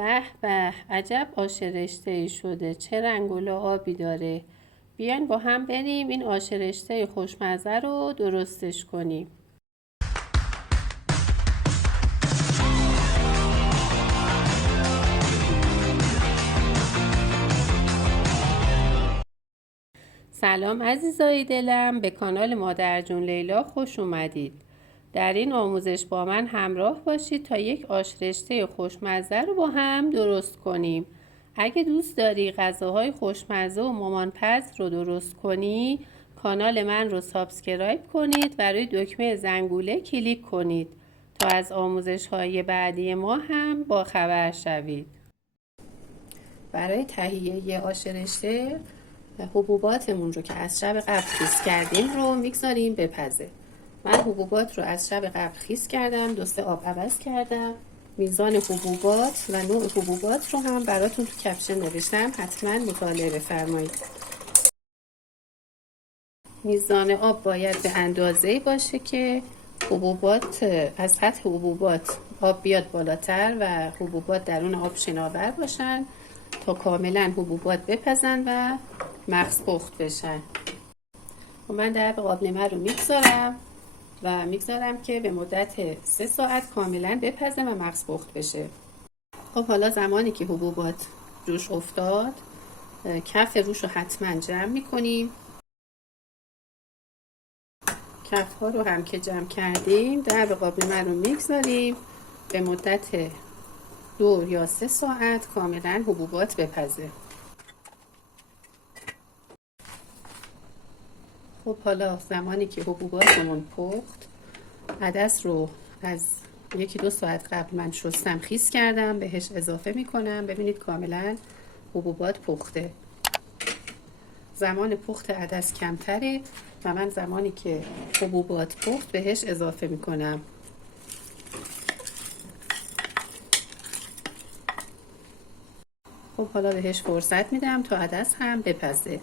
به به، عجب آش رشته‌ای شده. چه رنگ و لعابی داره. بیاین با هم بریم این آش رشته خوشمزه رو درستش کنیم. سلام عزیزای دلم، به کانال مادر جون لیلا خوش اومدید. در این آموزش با من همراه باشید تا یک آش رشته خوشمزه رو با هم درست کنیم. اگه دوست داری غذاهای خوشمزه و مامانپز رو درست کنی، کانال من رو سابسکرایب کنید و روی دکمه زنگوله کلیک کنید تا از آموزش‌های بعدی ما هم با خبر شوید. برای تهیه آش رشته حبوباتمون رو که از شب قبل خیس کردیم رو میگذاریم بپزه. من حبوبات رو از شب قبل خیس کردم، 2 آب عوض کردم. میزان حبوبات و نوع حبوبات رو هم براتون تو کپشن نوشتم، حتما مطالعه بفرمایید. میزان آب باید به اندازه‌ای باشه که حبوبات از سطح حبوبات آب بیاد بالاتر و حبوبات درون آب شناور باشن تا کاملا حبوبات بپزن و مغز پخت بشن. من در قابلمه رو میگذارم که به مدت 3 ساعت کاملا بپزه و مغز پخت بشه. خب حالا زمانی که حبوبات روش افتاد، کف روش رو حتما جمع میکنیم. کف ها رو هم که جمع کردیم در قابلمه رو میگذاریم به مدت 2 یا 3 ساعت کاملا حبوبات بپزه. خب حالا زمانی که حبوباتمون پخت، عدس رو از 1-2 ساعت قبل من شستم خیس کردم، بهش اضافه میکنم. ببینید کاملا حبوبات پخته. زمان پخت عدس کمتره و من زمانی که حبوبات پخت بهش اضافه میکنم. خب حالا بهش فرصت میدم تا عدس هم بپزه.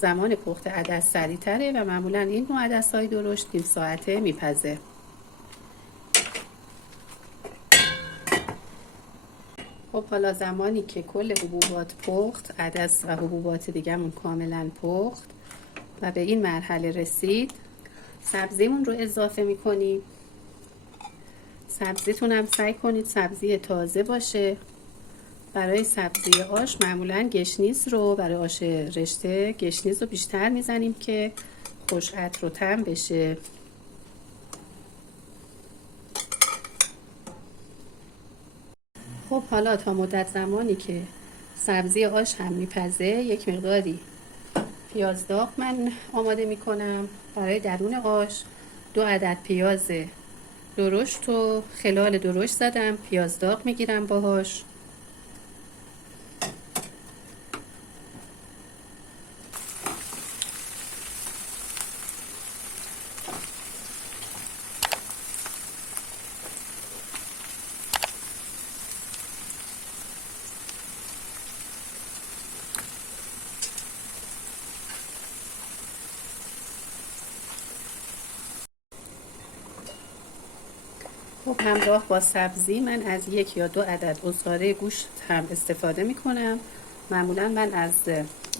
زمان پخت عدس سریع‌تره و معمولا این نوع عدس‌های درشت 1/2 ساعته میپزه. خب حالا زمانی که کل حبوبات پخت، عدس و حبوبات دیگه‌مون کاملا پخت و به این مرحله رسید، سبزیمون رو اضافه میکنیم. سبزیتون هم سعی کنید سبزی تازه باشه. برای سبزی آش معمولا گشنیز رو، برای آش رشته گشنیز رو بیشتر میزنیم که خوش عطر و طعم بشه. خب حالا تا مدت زمانی که سبزی آش هم میپزه، یک مقداری پیاز داغ من آماده میکنم. برای درون آش 2 عدد پیاز درشت و خلال درشت زدم، پیاز داغ میگیرم باهاش. خب همراه با سبزی من از 1 یا 2 عدد عصاره گوشت هم استفاده میکنم. معمولا من از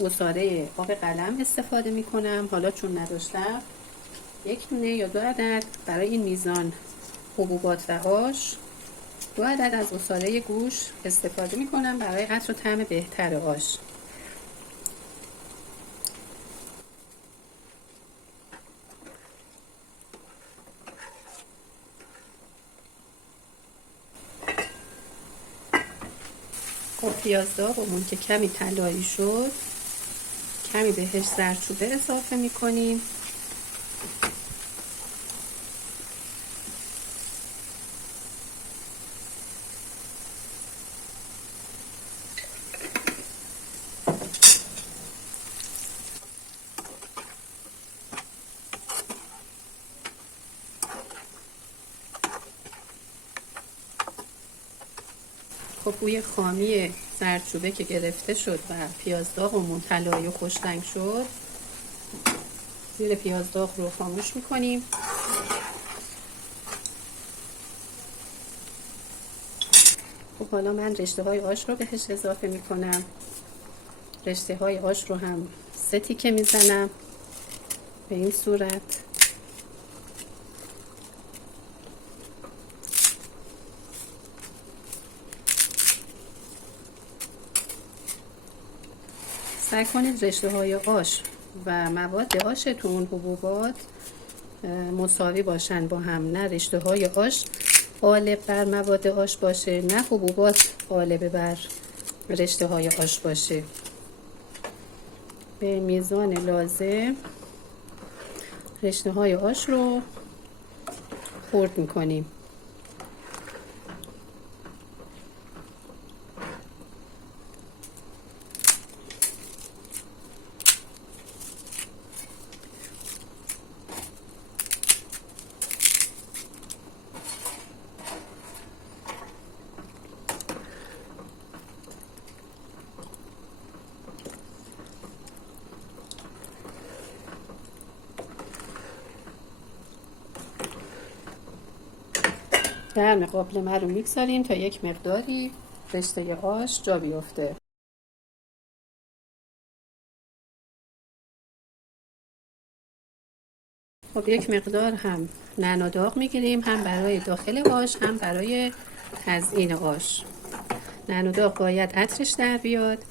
عصاره آب قلم استفاده میکنم. حالا چون نداشتم 1 دونه یا 2 عدد برای این میزان حبوبات و آش 2 عدد از عصاره گوشت استفاده میکنم برای عطر و طعم بهتر آش. خب پیاز داغمون که کمی طلایی شد، کمی بهش زردچوبه اضافه میکنیم. خب بوی خامی زردچوبه که گرفته شد و پیاز داغمون طلایی و خوش رنگ شد، زیر پیاز داغ رو خاموش میکنیم. خب خب حالا من رشته های آش رو بهش اضافه میکنم. رشته های آش رو هم 3 تیکه میزنم به این صورت. سعی کنید رشته های آش و مواد آش تو اون حبوبات مساوی باشن با هم، نه رشته های آش غالب بر مواد آش باشه، نه حبوبات غالب بر رشته های آش باشه. به میزان لازم رشته های آش رو خرد میکنیم. گرم قابلمه رو میگذاریم تا یک مقداری رشته آش جا بیفته. خب یک مقدار هم نعنا داغ میگیریم، هم برای داخل آش هم برای تزیین آش. نعنا داغ باید عطرش در بیاد،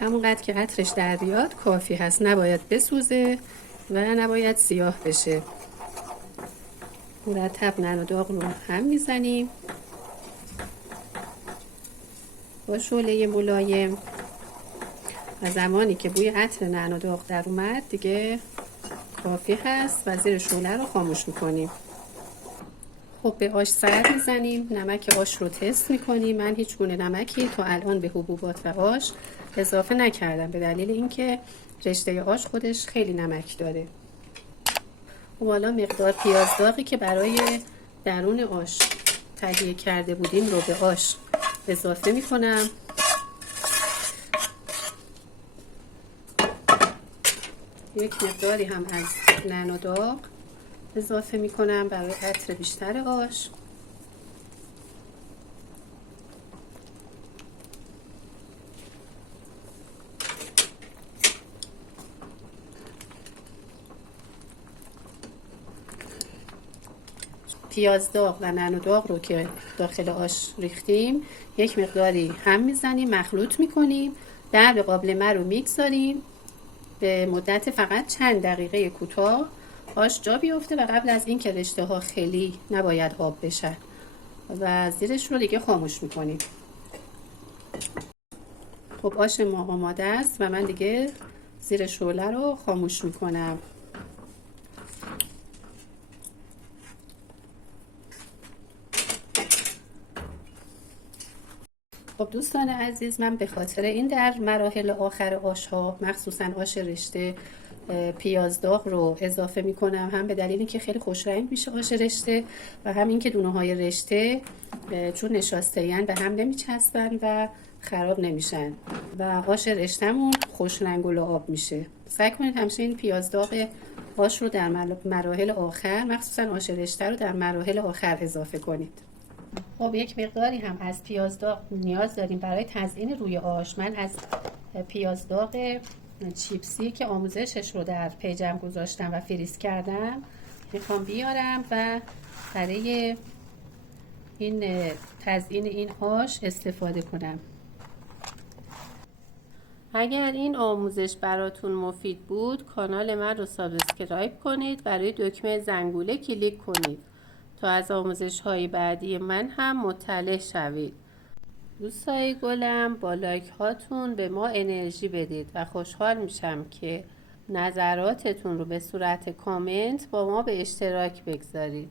همونقدر که عطرش در بیاد کافی هست، نباید بسوزه و نباید سیاه بشه. مرتب نعنا داغ رو هم میزنیم با شعله ملایم و زمانی که بوی عطر نعنا داغ در اومد دیگه کافی هست و زیر شعله رو خاموش میکنیم. خب به آش سر میزنیم، نمک آش رو تست میکنیم. من هیچ گونه نمکی تا الان به حبوبات و آش اضافه نکردم به دلیل اینکه رشته آش خودش خیلی نمک داره. خب حالا مقدار پیاز داغی که برای درون آش تهیه کرده بودیم رو به آش اضافه میکنم. یک مقداری هم از نعنا داغ اضافه میکنم برای عطر بیشتر آش. پیاز داغ و نعنا داغ رو که داخل آش ریختیم یک مقداری هم میزنیم، مخلوط میکنیم، در قابلمه رو میگذاریم به مدت فقط چند دقیقه کوتاه آش جا بیفته و قبل از اینکه رشته ها خیلی نباید آب بشه و زیرش رو دیگه خاموش میکنیم. خب آش ما آماده است و من دیگه زیر شعله رو خاموش میکنم. خب دوستان عزیز، من به خاطر این در مراحل آخر آش ها مخصوصا آش رشته پیاز داغ رو اضافه می کنم، هم به دلیل اینکه خیلی خوش رنگ میشه آش رشته و هم اینکه دونه های رشته چون نشاسته‌این به هم نمیچسبن و خراب نمیشن و آش رشتهمون خوش رنگ و لعاب میشه. سعی کنید همیشه این پیاز داغ آش رو در مراحل آخر، مخصوصا آش رشته رو در مراحل آخر اضافه کنید. خب یک مقداری هم از پیاز داغ نیاز داریم برای تزیین روی آش. من از پیاز داغ چیپسی که آموزشش رو در پیجم گذاشتم و فریز کردم میخوام بیارم و برای این تزیین این آش استفاده کنم. اگر این آموزش براتون مفید بود کانال من رو سابسکرایب کنید، برای دکمه زنگوله کلیک کنید تا از آموزش های بعدی من هم مطلع شوید. دوستای گلم با لایک هاتون به ما انرژی بدید و خوشحال میشم که نظراتتون رو به صورت کامنت با ما به اشتراک بگذارید.